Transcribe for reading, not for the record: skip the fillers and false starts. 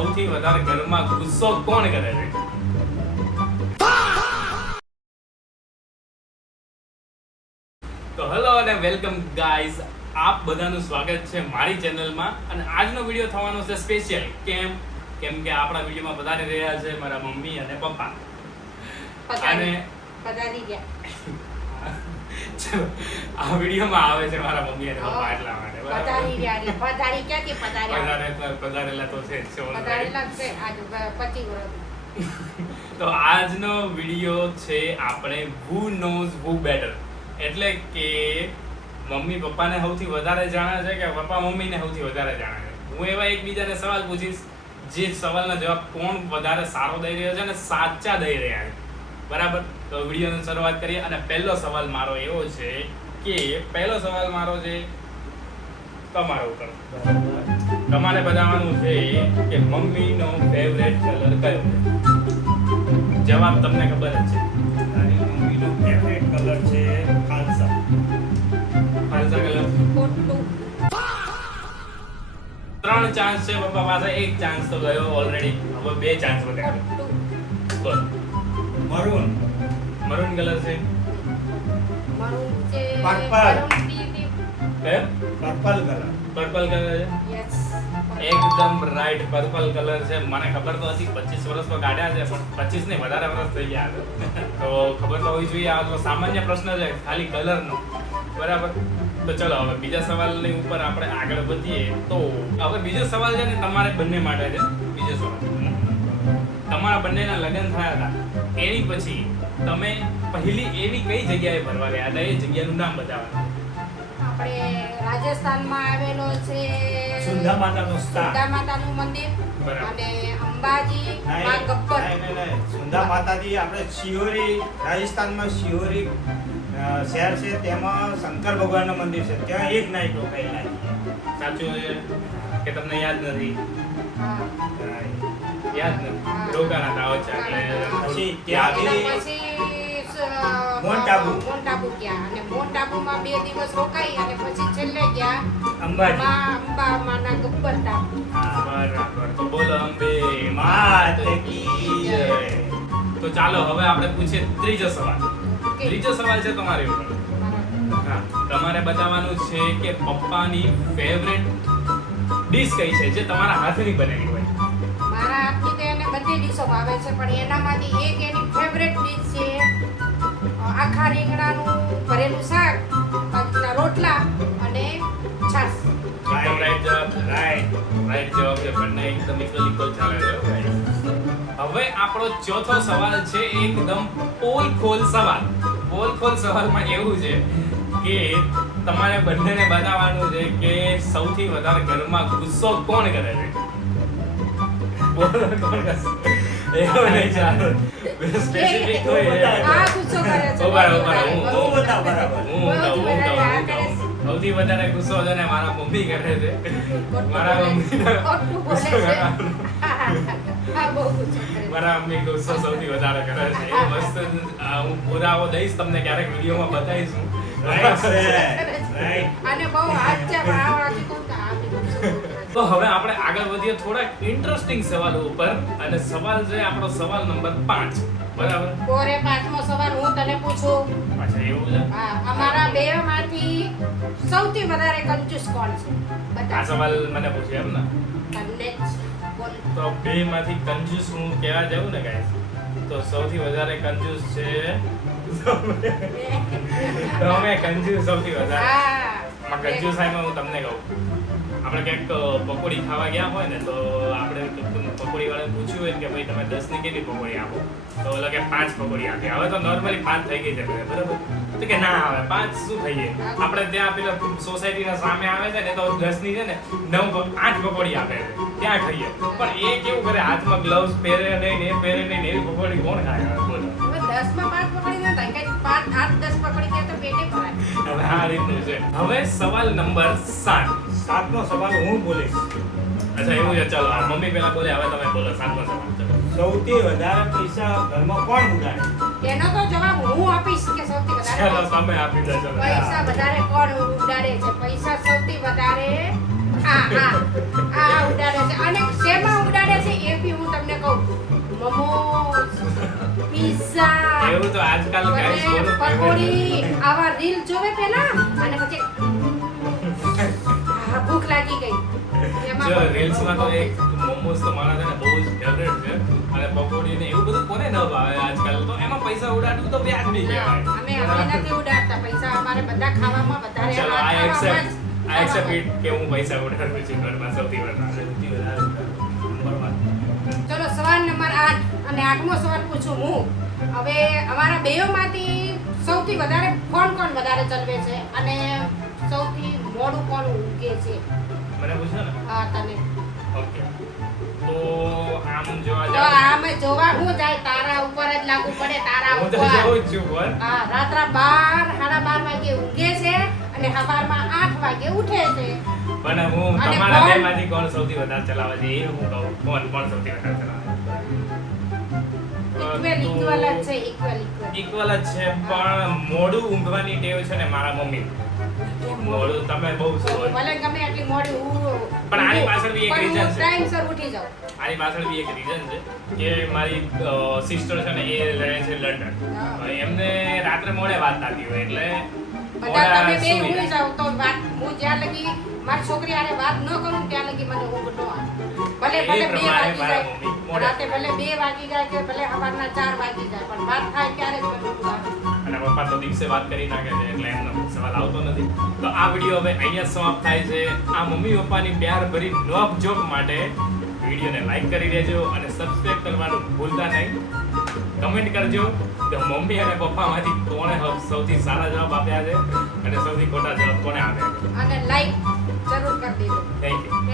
સૌથી વધારે ઘરમાં ગુસ્સો કોણ કરે છે? તો હેલો અને વેલકમ ગાઈઝ, આપ બધાનું સ્વાગત છે મારી ચેનલમાં. અને આજનો વિડીયો થવાનો છે સ્પેશિયલ. કેમ કે આપણા વિડીયોમાં પધારી રહ્યા છે મારા મમ્મી અને પપ્પા. અને પધારી ગયા. ચલો, આ વિડીયોમાં આવે છે મારા મમ્મી અને પપ્પા એટલા માટે. પધારી ગયા એટલે પધારી ક્યાંથી પધાર્યા? પધારેલા તો છે જ છે already. પધારેલા જ છે આજ 25 વર્ષ. તો આજનો વિડીયો છે આપણે who knows who better. એટલે કે મમ્મી પપ્પાને સૌથી વધારે જાણે છે કે પપ્પા મમ્મીને સૌથી વધારે જાણે છે. હું એવા એકબીજાને સવાલ પૂછીશ જે સવાલનો જવાબ કોણ વધારે સારો દઈ રહ્યો છે અને સાચા દઈ રહ્યા છે. બરાબર? તો વિડીયોની શરૂઆત કરીએ. અને પહેલો સવાલ મારો એવો છે કે તમારા ઉપર તમારે બતાવવાનું છે કે મમ્મીનો ફેવરેટ કલર કયો છે. જવાબ તમને ખબર જ છે. તારી મમ્મીનો ફેવરેટ કલર છે ખાલસા. ખાલસા કલર. ખોટું. 3 ચાન્સ છે પપ્પા પાસે. 1 ચાન્સ તો ગયો ઓલરેડી. હવે 2 ચાન્સ વધ્યા. ખોટું. બોલ. મરૂન. મરૂન કલર છે. મારું છે પર્પલ. કયો? Purple colour. પર્પલ કલર છે. યસ. એકદમ રાઈટ. પર્પલ કલર છે. મને ખબર તો હતી 25 વર્ષ તો કાઢ્યા છે, પણ 25 ને વધારે વર્ષ થઈ ગયા છે. તો ખબર તો હોવી જોઈએ. આ તો સામાન્ય પ્રશ્ન છે ખાલી કલરનો. બરાબર? તો ચલો હવે બીજા સવાલની ઉપર આપણે આગળ વધીએ. તો હવે બીજો સવાલ છે ને તમારે બંને માટે છે. બીજો સવાલ, તમારા બંનેના લગ્ન થયા હતા એની પછી તમે પહેલી એવી કઈ જગ્યાએ ફરવા ગયા હતા? એ જગ્યાનું નામ બતાવવાનું. આપણે રાજસ્થાનમાં આવેલો છે સુંદા માતાનું સ્થાન. સુંદા માતાનું મંદિર બરાબર. અને અંબાજી માં ગબ્બર. નહીં. સુંદા માતાથી આપણે શિહોરી, રાજસ્થાનમાં શિહોરી શહેર છે, તેમાં શંકર ભગવાનનું મંદિર છે. ત્યાં એક નાઈટ રોકાયેલા છીએ. સાચું છે કે તમને યાદ નથી? હા. યાદ નથી. રોકાણા હતા. અચ્છા, એટલે પછી એના ત્યાંથી પછી મોન્ટ આબુ. મોન્ટ આબુ ગયા અને મોન્ટ આબુમાં 2 દિવસ રોકાઈ અને પછી છેલ્લે ગયા અંબાજી. અંબામાના ગબ્બર ટાપુ. બરાબર. તો બોલો અંબે માત કી જય. તો ચાલો હવે આપણે પૂછીએ ત્રીજો સવાલ. ઓકે. ત્રીજો સવાલ છે તમારી ઉપર. હા, તમારે બતાવવાનું છે કે પપ્પાની ફેવરેટ ડીશ કઈ છે જે તમારા હાથની બનેલી હોય. મારા હાથની તો એને બધી ડીશો ભાવે છે, પણ એનામાંથી એક એની ફેવરેટ ડીશ છે આખા રીંગણાનું ભરેલું શાક, બાજરીના રોટલા અને છાશ. એકદમ રાઈટ જવાબ. રાઈટ જવાબ છે. બંને એકદમ ઇક્વલ ચાલે છે. હવે આપણો ચોથો સવાલ છે એકદમ પોલ ખોલ સવાલ. પોલ ખોલ સવાલમાં એવું છે કે તમારે બંનેને બતાવવાનું છે કે સૌથી વધારે ઘરમાં ગુસ્સો કોણ કરે છે. બોલો કોણ કરે? એવું નહીં ચાલો. સ્પેસિફિક હોય. આ ગુસ્સો કરે છે. બરાબર. હું બતાવ બરાબર. હું કહું. સૌથી વધારે ગુસ્સો છે ને મારા મમ્મી કરે છે. મારા મમ્મી ખોટું બોલે છે. હા, બહુ ગુસ્સો કરે છે. મારા મમ્મી ગુસ્સો સૌથી વધારે કરે છે. એ મસ્ત હું પુરાવો દઈશ તમને, ક્યારેક વિડીયોમાં બતાવીશું. રાઈટ છે. રાઈટ. અને બહુ હાથ છે ભાવવાથી કહું કે આ બી ગુસ્સો કરે છે. તો હવે આપણે આગળ વધીએ થોડા ઇન્ટરેસ્ટિંગ સવાલો ઉપર. અને સવાલ છે આપણો સવાલ નંબર 5. બરાબર? બોરે 5મો સવાલ હું તને પૂછું. પાછા એવું છે. હા, અમારા બેમાંથી સૌથી વધારે કંજૂસ કોણ છે? આ બતા. સવાલ મને પૂછ્યો એમ ને? તમને જ બોલ. તો બેમાંથી કંજૂસ હું કહેવા જાઉં ને ગાઈસ, તો સૌથી વધારે કંજૂસ છે તમે. કંજૂસ સૌથી વધારે. હા. કંજુસાઈમાં હું તમને કહું, આપણે ક્યાંક પકોડી ખાવા ગયા હોય ને, તો આપણે પકોડી વાળાને પૂછ્યું હોય કે ભાઈ તમે 10 ની કેટલી પકોડી આપો, તો ઓલો કે 5 પકોડી આપે. હવે તો નોર્મલી 5 થઈ ગઈ છે બરાબર? તો કે ના આવે 5 શું થઈએ. આપણે ત્યાં પેલા સોસાયટીના સામે આવે છે ને, તો 10 ની છે ને 8 પકોડી આપે છે, ત્યાં ખાઈએ. પણ એ કેવું કરે, હાથમાં ગ્લવ્સ પહેરે નહીં, એ પહેરે નહીં, એવી પકોડી કોણ ખાય? બોલો. હવે 10માં 5 પકડી ના થાય, કઈ 5, 8, 10 પકડી દે તો પેટે ભરાય. હવે આ રીતનું છે. હવે સવાલ નંબર 7. 7નો સવાલ હું બોલીશ. અચ્છા એવું છે. ચાલો આ મમ્મી પહેલા બોલે, હવે તમે બોલો 7મો સવાલ. ચલો. સૌથી વધારે પૈસા ઘરમાં કોણ ઉડાડે? એનો તો જવાબ હું આપીશ કે સૌથી ચાલો વધારે તમે આપી દો. ચલો. પૈસા વધારે કોણ ઉડાડે છે? પૈસા સૌથી વધારે આ ઉડાડે છે. અને શેમાં ઉડાડે છે તો આજકાલ guys અને બહુ પકોડી આવા રીલ જોવે પેલા અને પછી ભૂખ લાગી ગઈ એમાં જો પણ રીલ્સમાં તો એક મોમોસ તો મારા છે ને બહુ જ ફેવરેટ છે અને પકોડી ને એવું બધું કોને ન ભાવે આજકાલ તો એમાં પૈસા ઉડાડવું તો વ્યાજબી કહેવાય અમે નથી ઉડાડતા પૈસા અમારે બધા ખાવામાં વધારે ચલો આ આ ખાવામાં એક્સેપ્ટ જ કે હું પૈસા ઉડાડું છું ઘરમાં સૌથી વધારે નંબર 1. ચલો સવાલ નંબર 8 અને 8મો સવાલ પૂછું હું હવે અમારા બેયોમાંથી સૌથી વધારે કોણ વધારે ચલવે છે અને સૌથી મોડું કોણ ઊંઘે છે મને પૂછો ને હા તને ઓકે તો આમ જોવા તો જાવ આમે જોવા હું જાય તારા ઉપર જ લાગુ પડે તારા હું તો ઉપર જોઉં જ છું પણ હા રાત્રા 12 12:30 વાગે ઊંઘે છે અને સવારમાં 8 વાગે ઉઠે છે પણ હું અને તમારા કોણ? બેમાંથી કોણ સૌથી વધારે ચલાવે છે એ હું કહું કોણ સૌથી વધારે ચલાવે ઇક્વલ જ છે ઇક્વલ ઇક્વલ જ છે પણ મોડું ઊંઘવાની ટેવ છે ને મારા મમ્મી મોડું તમે બહુ છો ભલે ગમે એટલી મોડી પણ આની પાછળ બી એક reason છે. ટાઈમસર ઉઠી જાઉં આની પાછળ બી એક રીઝન છે કે મારી સિસ્ટર છે ને એ રહે છે લંડન હા. હવે એમને રાત્રે મોડે વાત થતી હોય એટલે બધા મોડા તમે બે સૂઈ ઊંઘી જાય. જાવ તો વાત હું જ્યાં લગી મારી છોકરી હારે વાત ન કરું ત્યાં લગી મને ઊંઘ ન આવે ભલે એ ભલે 2 પ્રમાણે વાગી મારા જાય મમ્મી મોડા રાતે ભલે 2 વાગી જાય કે ભલે સવારના 4 વાગી જાય પણ વાત થાય ત્યારે જ મને ઊંઘ આવે અને પપ્પા તો દિવસે વાત કરી નાખે છે એટલે એમનો સવાલ આવતો નથી તો આ વિડીયો હવે અહીંયા સમાપ્ત થાય છે આ મમ્મી પપ્પાની પ્યાર ભરી નોક જોક માટે વિડીયોને લાઈક કરી દેજો અને સબસ્ક્રાઇબ કરવાનું ભૂલતા નહીં કમેન્ટ કરજો કે મમ્મી અને પપ્પામાંથી કોણે સૌથી સારા જવાબ આપ્યા છે અને સૌથી ખોટા જવાબ કોણે આપ્યા છે અને લાઈક જરૂર કરી દેજો થેન્ક યુ